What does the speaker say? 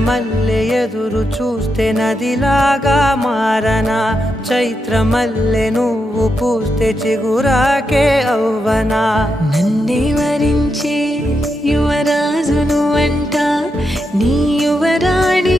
మల్లె ఎదురు చూస్తే నదిలాగా మారనా చైత్ర మల్లె నువ్వు పూస్తే చిగురాకే అవ్వనా నన్నే వరించే యువరాజును అంట నీ యువరాణి